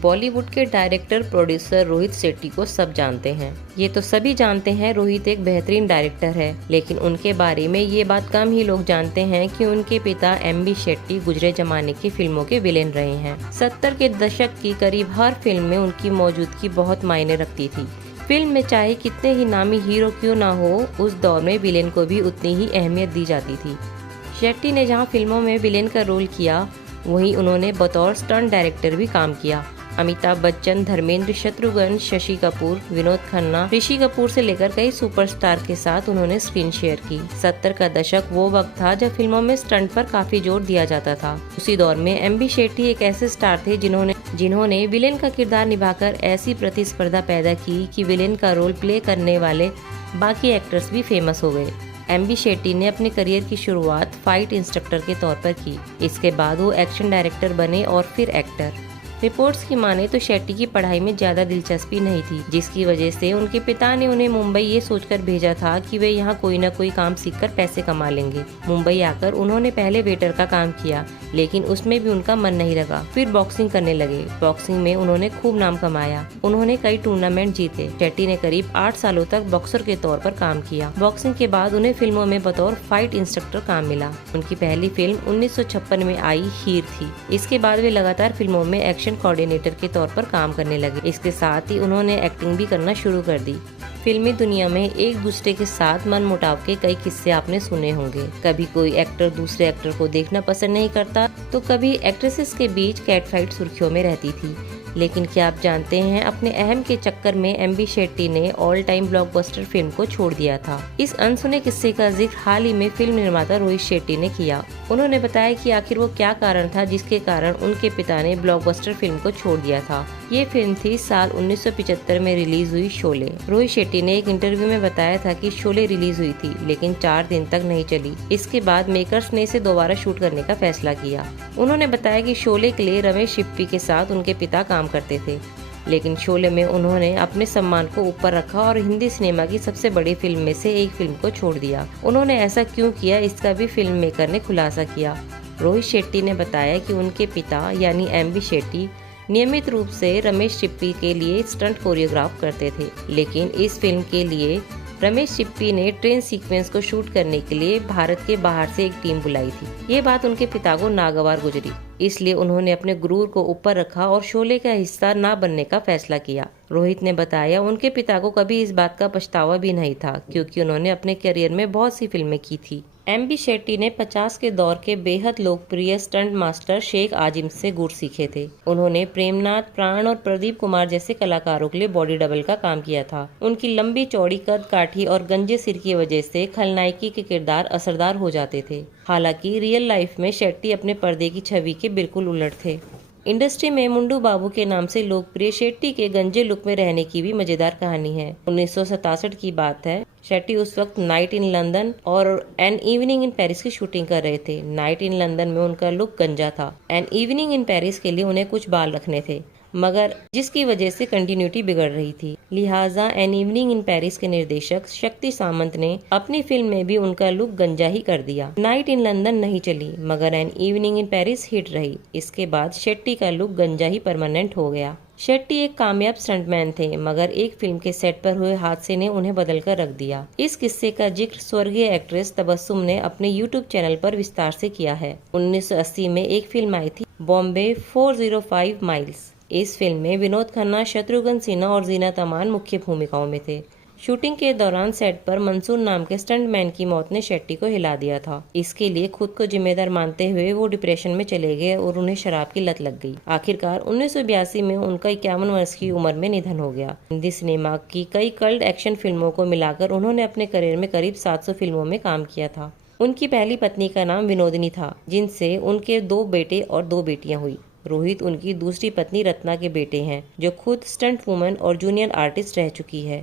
बॉलीवुड के director producer Rohit Shetty को सब जानते हैं। ये तो सभी जानते हैं रोहित एक बेहतरीन डायरेक्टर है, लेकिन उनके बारे में ये बात कम ही लोग जानते हैं कि उनके पिता एम.बी. शेट्टी गुजरे जमाने की फिल्मों के विलेन रहे हैं। 70 के दशक की करीब हर फिल्म में उनकी मौजूदगी बहुत मायने रखती थी। फिल्म में चाहे कितने ही नामी हीरो क्यों ना हो, उस दौर में विलेन को भी उतनी ही अहमियत दी जाती थी। शेट्टी ने जहां फिल्मों में विलेन का रोल किया, वहीं उन्होंने बतौर स्टंट डायरेक्टर भी काम किया। अमिताभ बच्चन, धर्मेंद्र, शत्रुघ्न, शशि कपूर, विनोद खन्ना, ऋषि कपूर से लेकर कई सुपरस्टार के साथ उन्होंने स्क्रीन शेयर की। 70 का दशक वो वक्त था जब फिल्मों में स्टंट पर काफी जोर दिया जाता था। उसी दौर में एम.बी. शेट्टी एक ऐसे स्टार थे जिन्होंने विलेन का किरदार निभाकर ऐसी प्रतिस्पर्धा पैदा की कि विलेन का रोल प्ले करने वाले बाकी एक्टर्स भी फेमस हो गए। एम.बी. शेट्टी ने अपने करियर की शुरुआत फाइट इंस्ट्रक्टर के तौर पर की। इसके बाद वो एक्शन डायरेक्टर बने और फिर एक्टर। रिपोर्ट्स की माने तो शेट्टी की पढ़ाई में ज्यादा दिलचस्पी नहीं थी, जिसकी वजह से उनके पिता ने उन्हें मुंबई ये सोचकर भेजा था कि वे यहाँ कोई न कोई काम सीखकर पैसे कमा लेंगे। मुंबई आकर उन्होंने पहले वेटर का काम किया, लेकिन उसमें भी उनका मन नहीं लगा। फिर बॉक्सिंग करने लगे। बॉक्सिंग में उन्होंने खूब नाम कमाया। उन्होंने कई टूर्नामेंट जीते। शेट्टी ने करीब 8 सालों तक बॉक्सर के तौर पर काम किया। बॉक्सिंग के बाद उन्हें फिल्मों में बतौर फाइट इंस्ट्रक्टर काम मिला। उनकी पहली फिल्म 1956 में आई हीर थी। इसके बाद वे लगातार फिल्मों में एक्शन कोऑर्डिनेटर के तौर पर काम करने लगे। इसके साथ ही उन्होंने एक्टिंग भी करना शुरू कर दी। फिल्मी दुनिया में एक दूसरे के साथ मनमुटाव के कई किस्से आपने सुने होंगे। कभी कोई एक्टर दूसरे एक्टर को देखना पसंद नहीं करता, तो कभी एक्ट्रेसेस के बीच कैट फाइट सुर्खियों में रहती थी। लेकिन क्या आप जानते हैं, अपने अहम के चक्कर में एम.बी. शेट्टी ने ऑल टाइम ब्लॉकबस्टर फिल्म को छोड़ दिया था। इस अनसुने किस्से का जिक्र हाल ही में फिल्म निर्माता रोहित शेट्टी ने किया। उन्होंने बताया कि आखिर वो क्या कारण था जिसके कारण उनके पिता ने ब्लॉकबस्टर फिल्म को छोड़ दिया था। ये फिल्म थी साल 1975 में रिलीज हुई शोले। रोहित शेट्टी ने एक इंटरव्यू में बताया था कि शोले रिलीज हुई थी, लेकिन 4 दिन तक नहीं चली। इसके बाद मेकर्स ने इसे दोबारा शूट करने का फैसला किया। उन्होंने बताया कि शोले के लिए रमेश सिप्पी के साथ उनके पिता काम करते थे, लेकिन शोले में उन्होंने अपने सम्मान को ऊपर रखा और हिंदी सिनेमा की सबसे बड़ी फिल्म में से एक फिल्म को छोड़ दिया। उन्होंने ऐसा क्यों किया, इसका भी फिल्म मेकर ने खुलासा किया। रोहित शेट्टी ने बताया कि उनके पिता यानी एम.बी. शेट्टी नियमित रूप से रमेश सिप्पी के लिए स्टंट कोरियोग्राफ करते थे, लेकिन इस फिल्म के लिए रमेश सिप्पी ने ट्रेन सीक्वेंस को शूट करने के लिए भारत के बाहर से एक टीम बुलाई थी। ये बात उनके पिता को नागवार गुजरी, इसलिए उन्होंने अपने गुरूर को ऊपर रखा और शोले का हिस्सा ना बनने का फैसला किया। रोहित ने बताया, उनके पिता को कभी इस बात का पछतावा भी नहीं था, क्योंकि उन्होंने अपने करियर में बहुत सी फिल्में की थी। एम.बी. शेट्टी ने 50 के दौर के बेहद लोकप्रिय स्टंट मास्टर शेख आजिम से गुर सीखे थे। उन्होंने प्रेमनाथ, प्राण और प्रदीप कुमार जैसे कलाकारों के लिए बॉडी डबल का काम किया था। उनकी लंबी चौड़ी कद काठी और गंजे सिर की वजह से खलनायकी के किरदार असरदार हो जाते थे। हालांकि रियल लाइफ में शेट्टी अपने पर्दे की छवि के बिल्कुल उलट थे। इंडस्ट्री में मुंडू बाबू के नाम से लोकप्रिय शेट्टी के गंजे लुक में रहने की भी मजेदार कहानी है। 1967 की बात है। शेट्टी उस वक्त नाइट इन लंदन और एन इवनिंग इन पेरिस की शूटिंग कर रहे थे। नाइट इन लंदन में उनका लुक गंजा था। एन इवनिंग इन पेरिस के लिए उन्हें कुछ बाल रखने थे, मगर जिसकी वजह से कंटिन्यूटी बिगड़ रही थी। लिहाजा एन इवनिंग इन पेरिस के निर्देशक शक्ति सामंत ने अपनी फिल्म में भी उनका लुक गंजा ही कर दिया। नाइट इन लंदन नहीं चली, मगर an evening in Paris hit रही। इसके बाद शेट्टी का लुक गंजा ही परमानेंट हो गया। शेट्टी एक कामयाब स्टंटमैन थे, मगर एक फिल्म के सेट पर हुए हादसे ने उन्हें बदल कर रख दिया। इस किस्से का जिक्र स्वर्गीय एक्ट्रेस तबस्सुम ने अपने यूट्यूब चैनल पर विस्तार से किया है। 1980 में एक फिल्म आई थी, बॉम्बे 405 माइल्स। इस फिल्म में विनोद खन्ना, शत्रुघ्न सिन्हा और जीनत अमान मुख्य भूमिकाओं में थे। शूटिंग के दौरान सेट पर मंसूर नाम के स्टंटमैन की मौत ने शेट्टी को हिला दिया था। इसके लिए खुद को जिम्मेदार मानते हुए वो डिप्रेशन में चले गए और उन्हें शराब की लत लग गई। आखिरकार 1982 में उनका 51 वर्ष की उम्र में निधन हो गया। हिंदी सिनेमा की कई कल्ट एक्शन फिल्मों को मिलाकर उन्होंने अपने करियर में करीब 700 फिल्मों में काम किया था। उनकी पहली पत्नी का नाम विनोदिनी था, जिनसे उनके 2 बेटे और 2 बेटियां हुई। रोहित उनकी दूसरी पत्नी रत्ना के बेटे हैं, जो खुद स्टंट वुमन और जूनियर आर्टिस्ट रह चुकी है।